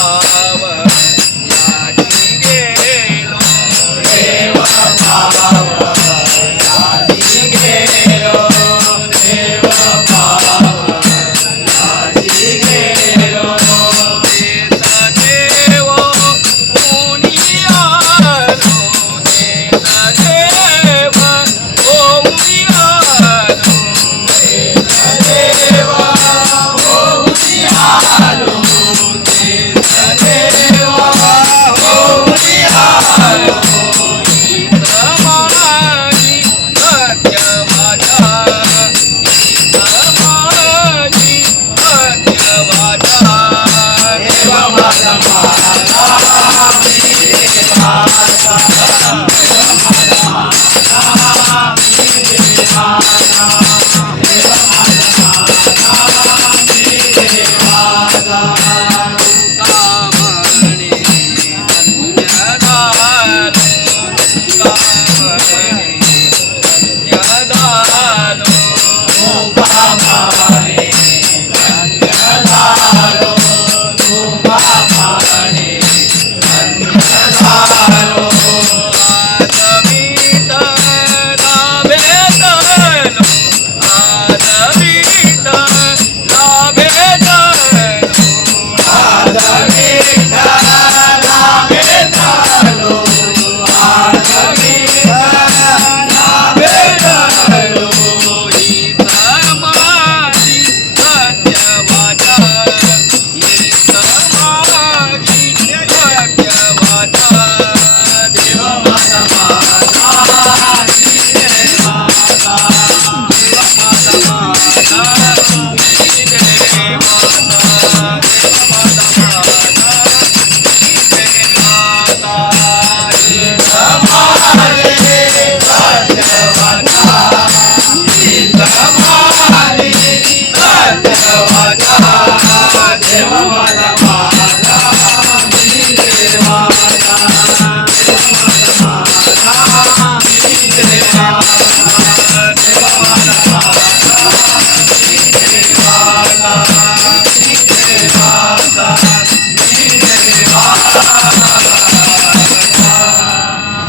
uh, Bye.